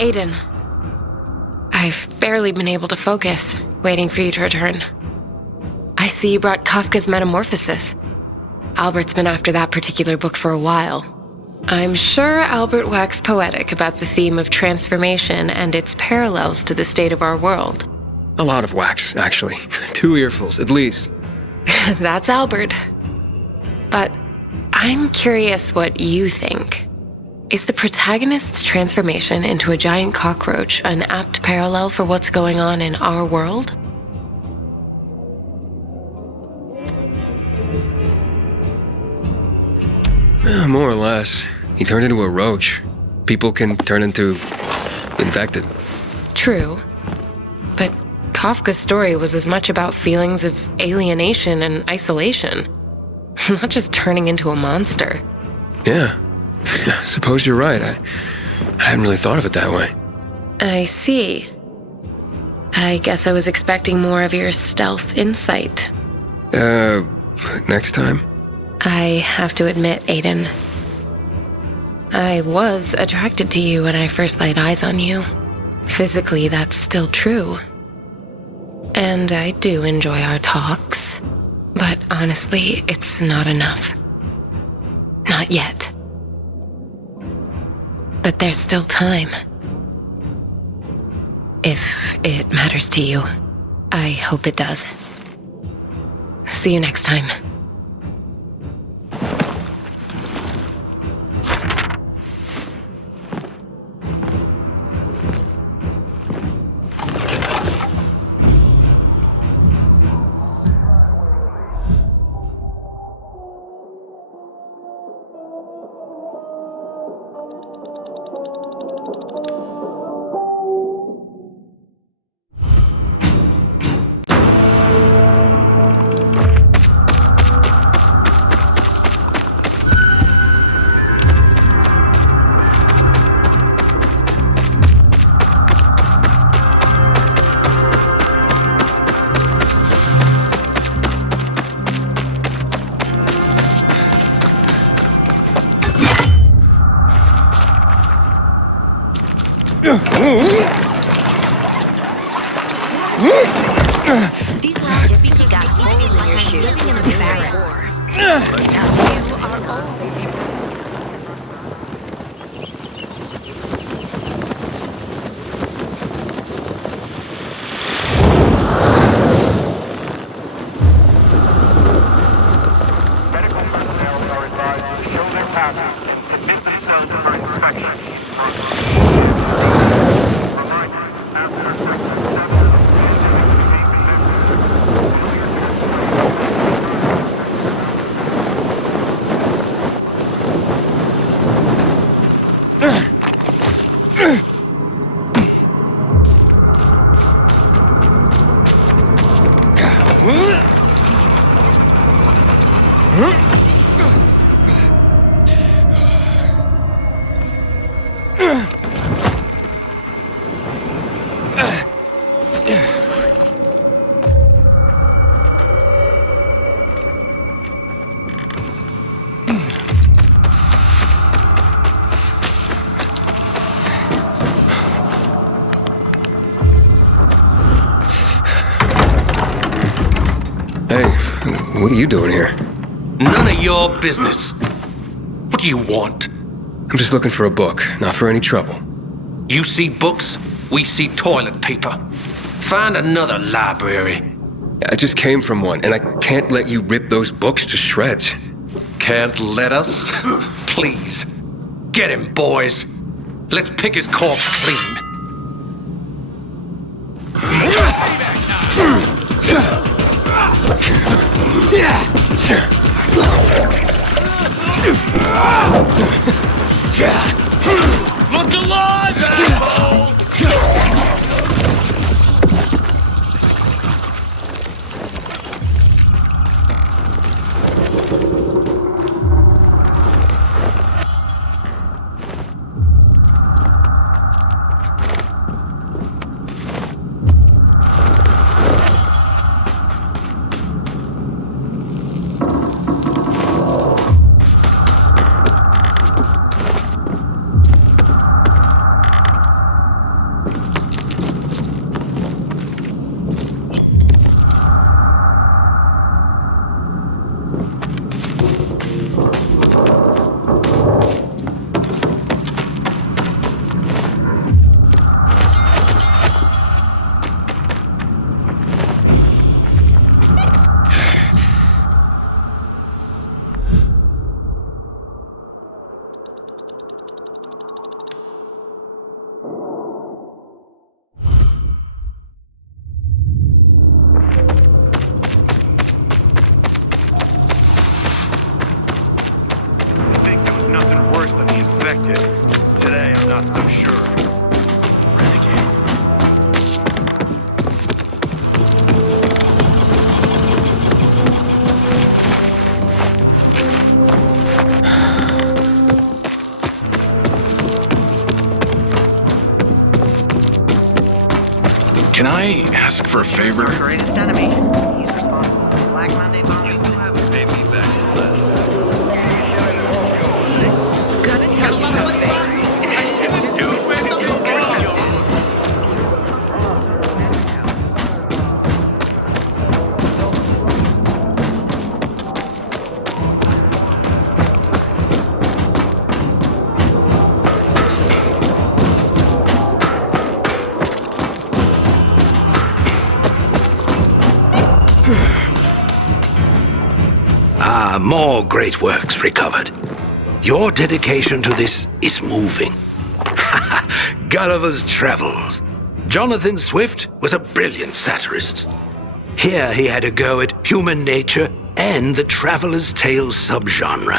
Aidan. I've barely been able to focus, waiting for you to return. I see you brought Kafka's Metamorphosis. Albert's been after that particular book for a while. I'm sure Albert waxed poetic about the theme of transformation and its parallels to the state of our world. A lot of wax, actually. 2 earfuls, at least. That's Albert. But I'm curious what you think. Is the protagonist's transformation into a giant cockroach an apt parallel for what's going on in our world? More or less. He turned into a roach. People can turn into infected. True. But Kafka's story was as much about feelings of alienation and isolation, not just turning into a monster. Yeah. I suppose you're right. I hadn't really thought of it that way. I see. I guess I was expecting more of your stealth insight. Next time? I have to admit, Aidan, I was attracted to you when I first laid eyes on you. Physically, that's still true. And I do enjoy our talks. But honestly, it's not enough. Not yet. But there's still time. If it matters to you, I hope it does. See you next time. These last just got holes in your shoes. Living in the barracks. You are old. Medical personnel are advised to show their passes and submit themselves for inspection. What are you doing here? None of your business. What do you want? I'm just looking for a book, not for any trouble. You see books, we see toilet paper. Find another library. I just came from one, and I can't let you rip those books to shreds. Can't let us? Please. Get him, boys. Let's pick his corpse clean. Look alive, asshole! infected. Today, I'm not so sure. Renegade. Can I ask for a favor? Our greatest enemy. He's responsible for Black Monday bombings. Gonna tell you something. More great works recovered. Your dedication to this is moving. Gulliver's Travels. Jonathan Swift was a brilliant satirist. Here he had a go at human nature and the traveler's tale subgenre.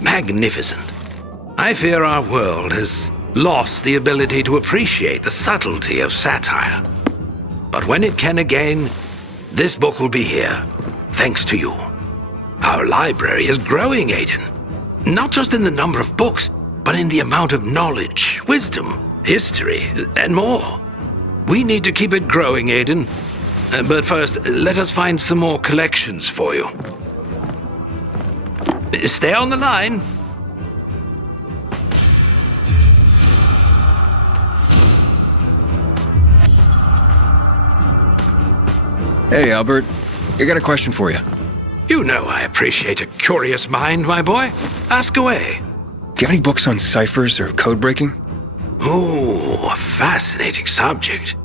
Magnificent. I fear our world has lost the ability to appreciate the subtlety of satire. But when it can again, this book will be here, thanks to you. Our library is growing, Aidan. Not just in the number of books, but in the amount of knowledge, wisdom, history, and more. We need to keep it growing, Aidan. But first, let us find some more collections for you. Stay on the line. Hey, Albert. I got a question for you. You know I appreciate a curious mind, my boy. Ask away. Do you have any books on ciphers or code breaking? Ooh, a fascinating subject.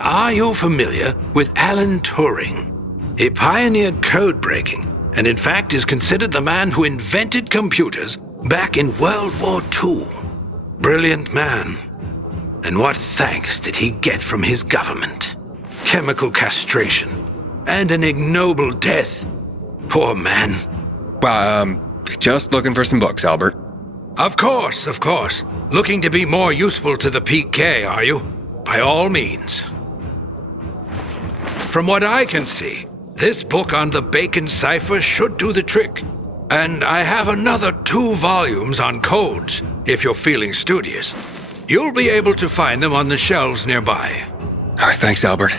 Are you familiar with Alan Turing? He pioneered code breaking, and in fact is considered the man who invented computers back in World War II. Brilliant man. And what thanks did he get from his government? Chemical castration and an ignoble death. Poor man. Just looking for some books, Albert. Of course, of course. Looking to be more useful to the PK, are you? By all means. From what I can see, this book on the Bacon cipher should do the trick. And I have another 2 volumes on codes, if you're feeling studious. You'll be able to find them on the shelves nearby. All right, thanks, Albert.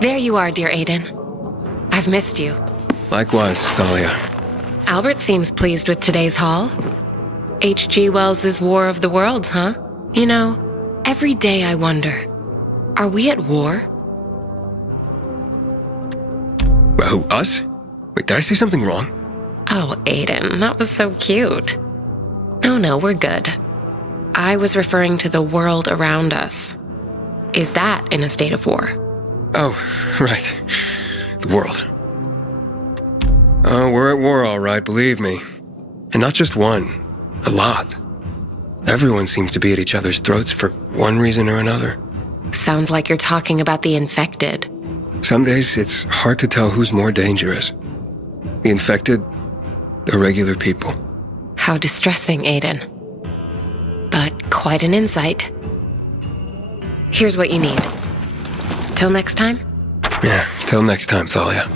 There you are, dear Aidan. I've missed you. Likewise, Thalia. Albert seems pleased with today's haul. H.G. Wells's War of the Worlds, huh? You know, every day I wonder, are we at war? Who, us? Wait, did I say something wrong? Oh, Aidan, that was so cute. No, we're good. I was referring to the world around us. Is that in a state of war? Oh, right. The world. Oh, we're at war, all right, believe me. And not just one. A lot. Everyone seems to be at each other's throats for one reason or another. Sounds like you're talking about the infected. Some days, it's hard to tell who's more dangerous. The infected, or regular people. How distressing, Aidan. But quite an insight. Here's what you need. Till next time? Yeah, till next time, Thalia.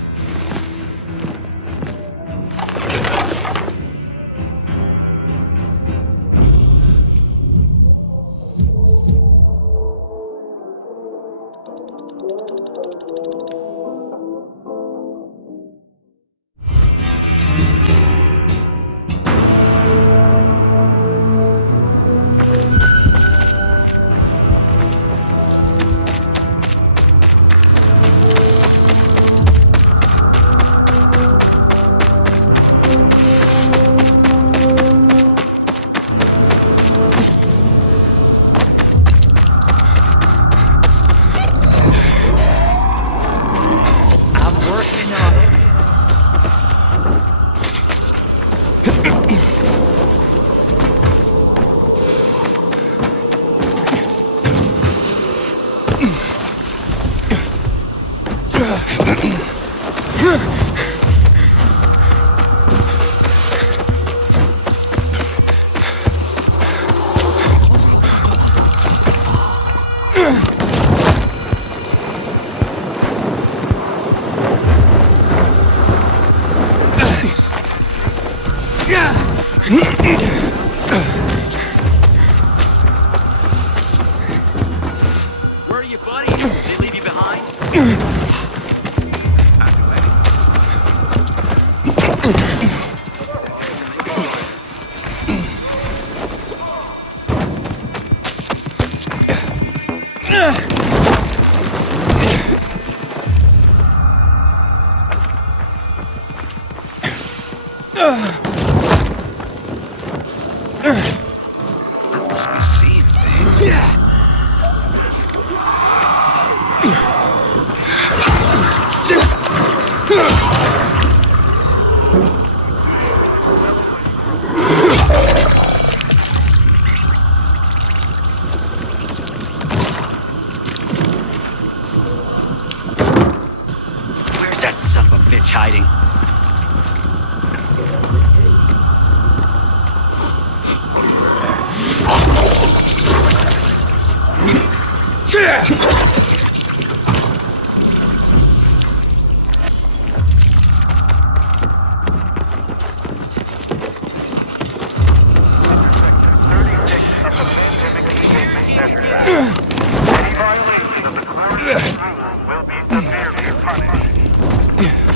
Where are you, buddy? Did they leave you behind? Must be seeing things. Where's that son of a bitch hiding? Any violation of the clearance rules will be severely punished.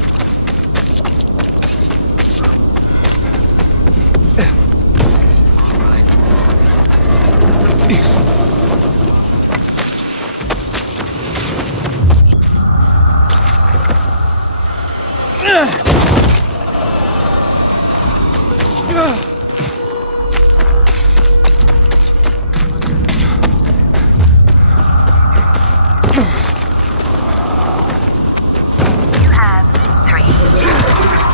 You have 3.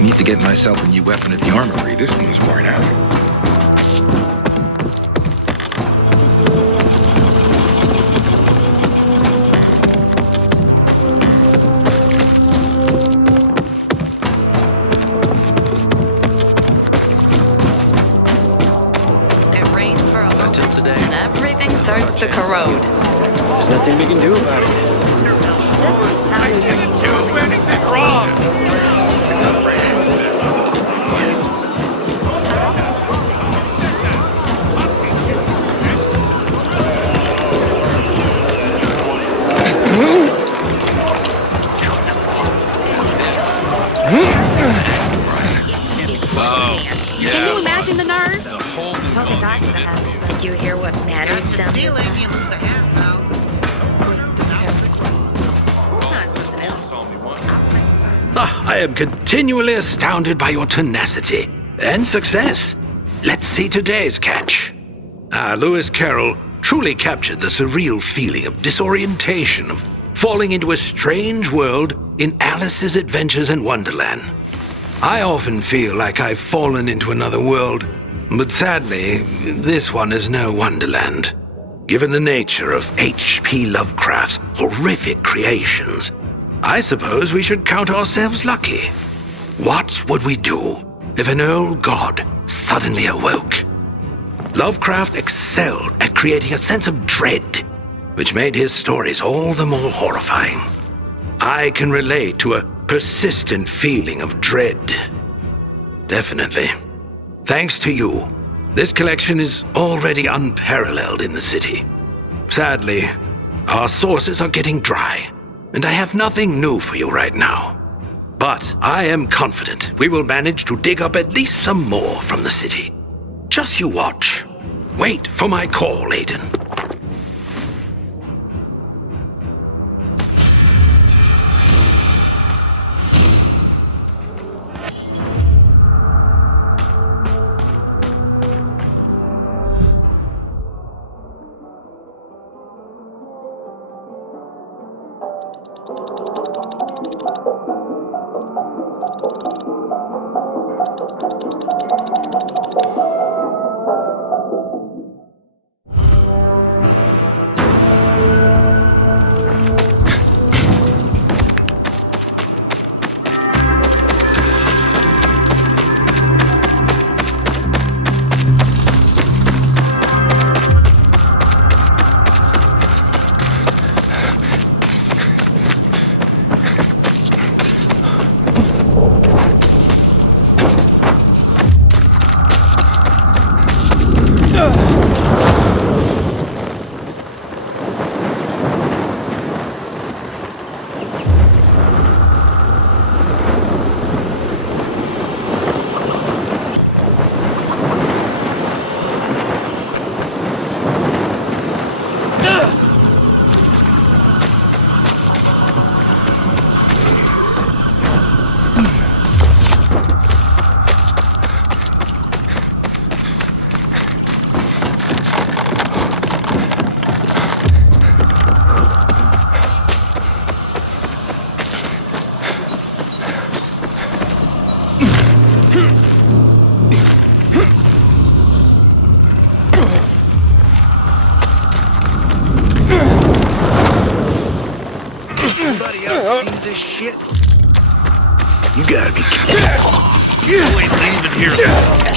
Need to get myself a new weapon at the armory. This one's worn out. It rains for a moment, Until today. and everything starts to corrode. There's nothing we can do about it. Doesn't sound Do anything wrong! Oh, Can you imagine the nerve? Don't think I could have. Did you hear what Maddie's done this time? You lose a hand, though. I am continually astounded by your tenacity and success. Let's see today's catch. Lewis Carroll truly captured the surreal feeling of disorientation, of falling into a strange world in Alice's Adventures in Wonderland. I often feel like I've fallen into another world, but sadly, this one is no Wonderland. Given the nature of H.P. Lovecraft's horrific creations, I suppose we should count ourselves lucky. What would we do if an old god suddenly awoke? Lovecraft excelled at creating a sense of dread, which made his stories all the more horrifying. I can relate to a persistent feeling of dread. Definitely. Thanks to you, this collection is already unparalleled in the city. Sadly, our sources are getting dry, and I have nothing new for you right now. But I am confident we will manage to dig up at least some more from the city. Just you watch. Wait for my call, Aidan. This shit. You gotta be kidding. You ain't leaving here.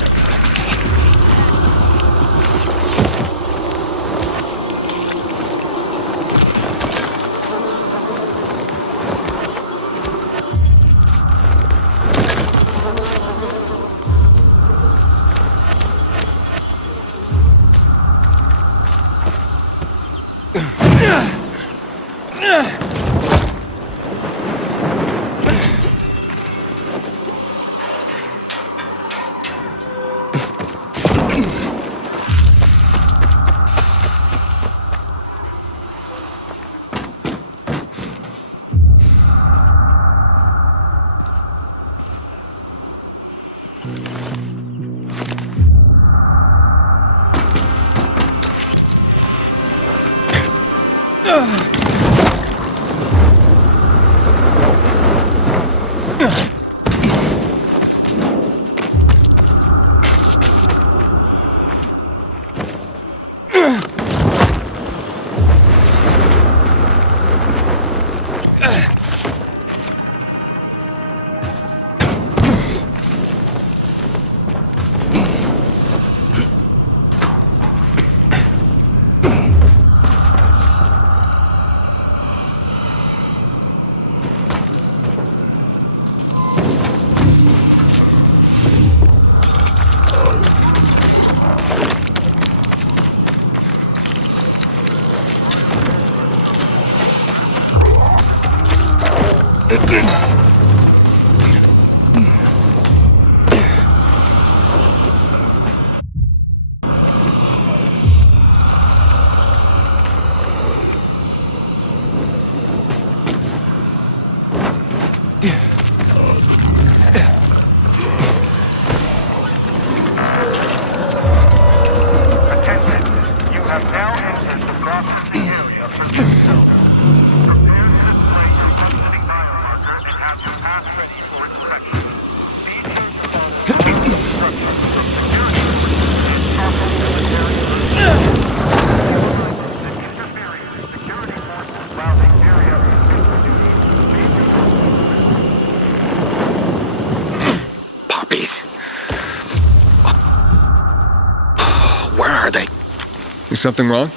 Is something wrong?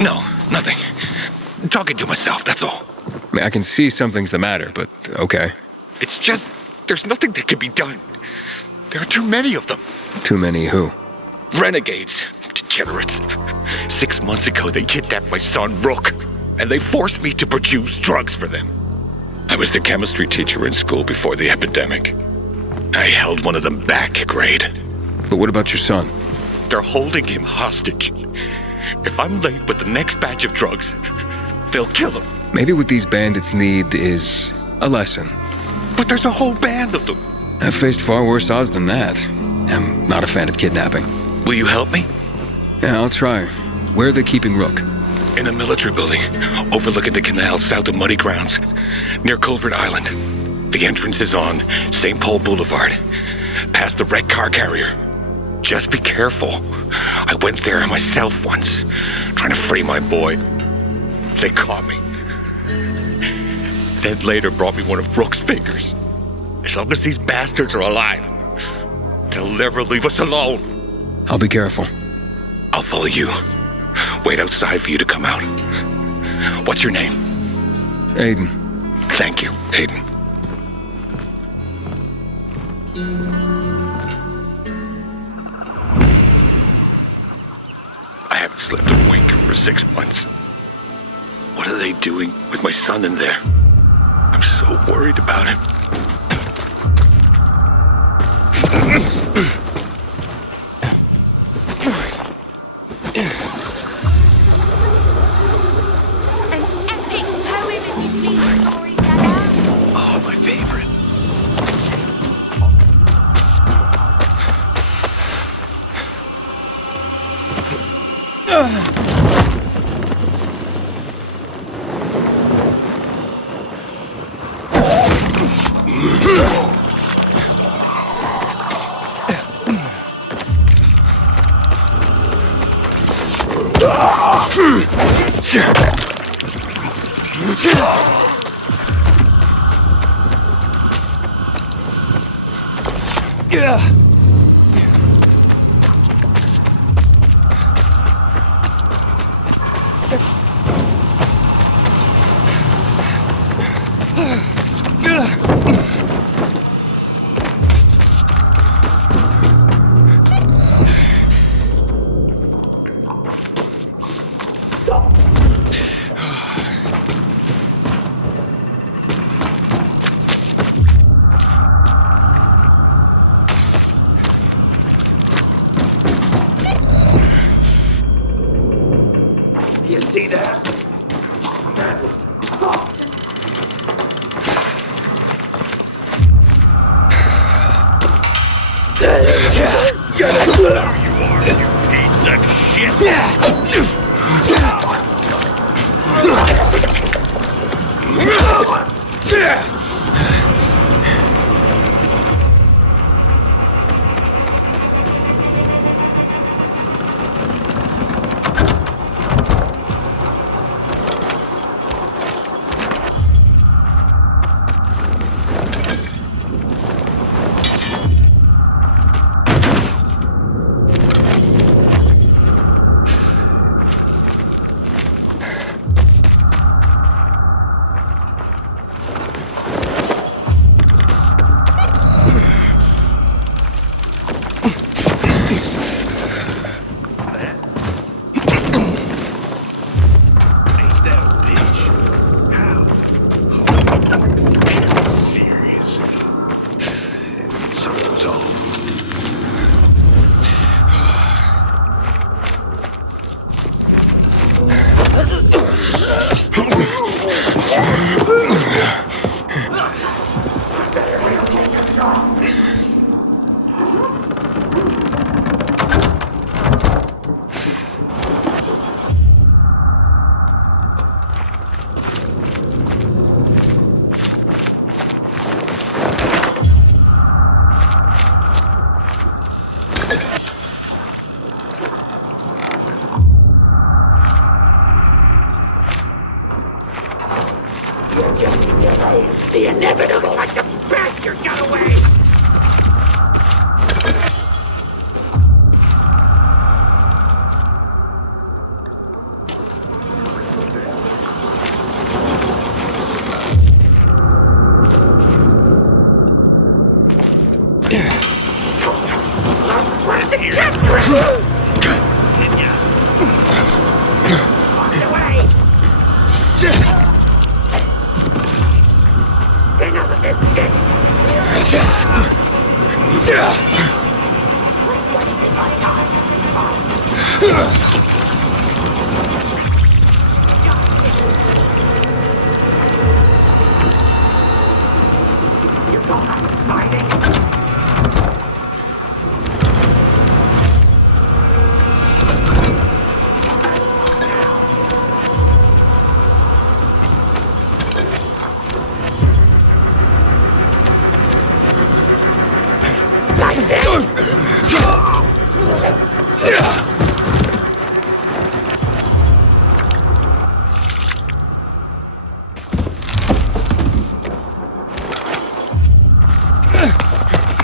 No, nothing. Talking to myself, that's all. I mean, I can see something's the matter, but okay. It's just, there's nothing that can be done. There are too many of them. Too many who? Renegades. Degenerates. 6 months ago, they kidnapped my son, Rook, and they forced me to produce drugs for them. I was the chemistry teacher in school before the epidemic. I held one of them back a grade. But what about your son? They're holding him hostage. If I'm late with the next batch of drugs, they'll kill him. Maybe what these bandits need is a lesson. But there's a whole band of them. I've faced far worse odds than that. I'm not a fan of kidnapping. Will you help me? Yeah, I'll try. Where are they keeping Rook? In a military building, overlooking the canal south of Muddy Grounds, near Culvert Island. The entrance is on St. Paul Boulevard, past the red car carrier. Just be careful. I went there myself once, trying to free my boy. They caught me. Then later brought me one of Rook's fingers. As long as these bastards are alive, they'll never leave us alone. I'll be careful. I'll follow you. Wait outside for you to come out. What's your name? Aiden. Thank you, Aidan. I haven't slept a wink for 6 months. What are they doing with my son in there? I'm so worried about him. An epic poem in this lead story, Dada. Oh, my favorite. You see that? That was There you are, you piece of shit!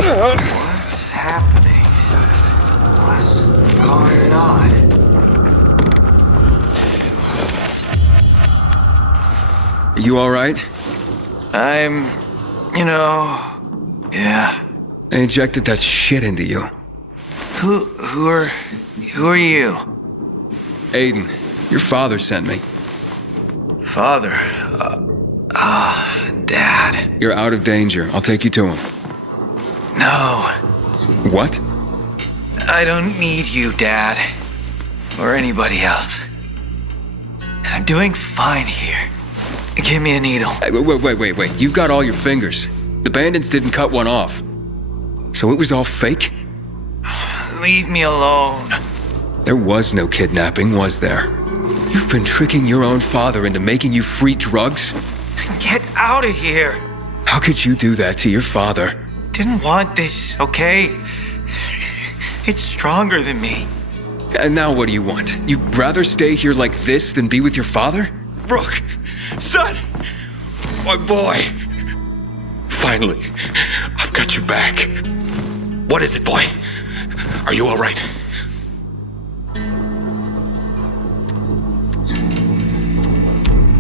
What's happening? What's going on? You alright? Yeah. They injected that shit into you. Who are you? Aiden, your father sent me. Father? Dad. You're out of danger. I'll take you to him. No. What? I don't need you, Dad. Or anybody else. I'm doing fine here. Give me a needle. Hey, wait. You've got all your fingers. The bandits didn't cut one off. So it was all fake? Leave me alone. There was no kidnapping, was there? You've been tricking your own father into making you free drugs? Get out of here. How could you do that to your father? Didn't want this, okay? It's stronger than me. And now what do you want? You'd rather stay here like this than be with your father? Brooke, son, my boy. Finally, I've got your back. What is it, boy? Are you all right?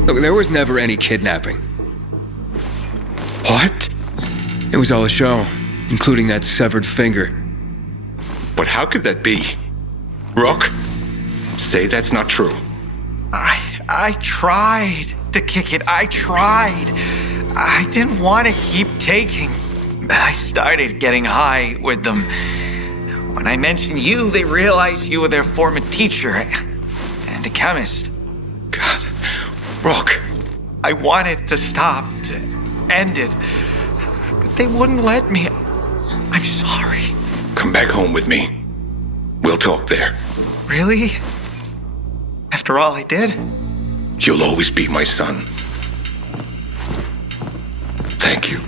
Look, there was never any kidnapping. What? It was all a show, including that severed finger. But how could that be? Brooke, say that's not true. I tried to kick it. I tried. I didn't want to keep taking. But I started getting high with them. When I mentioned you, they realized you were their former teacher and a chemist. God, Brooke. I wanted to stop, to end it. But they wouldn't let me. I'm sorry. Come back home with me. We'll talk there. Really? After all I did? You'll always be my son. Thank you.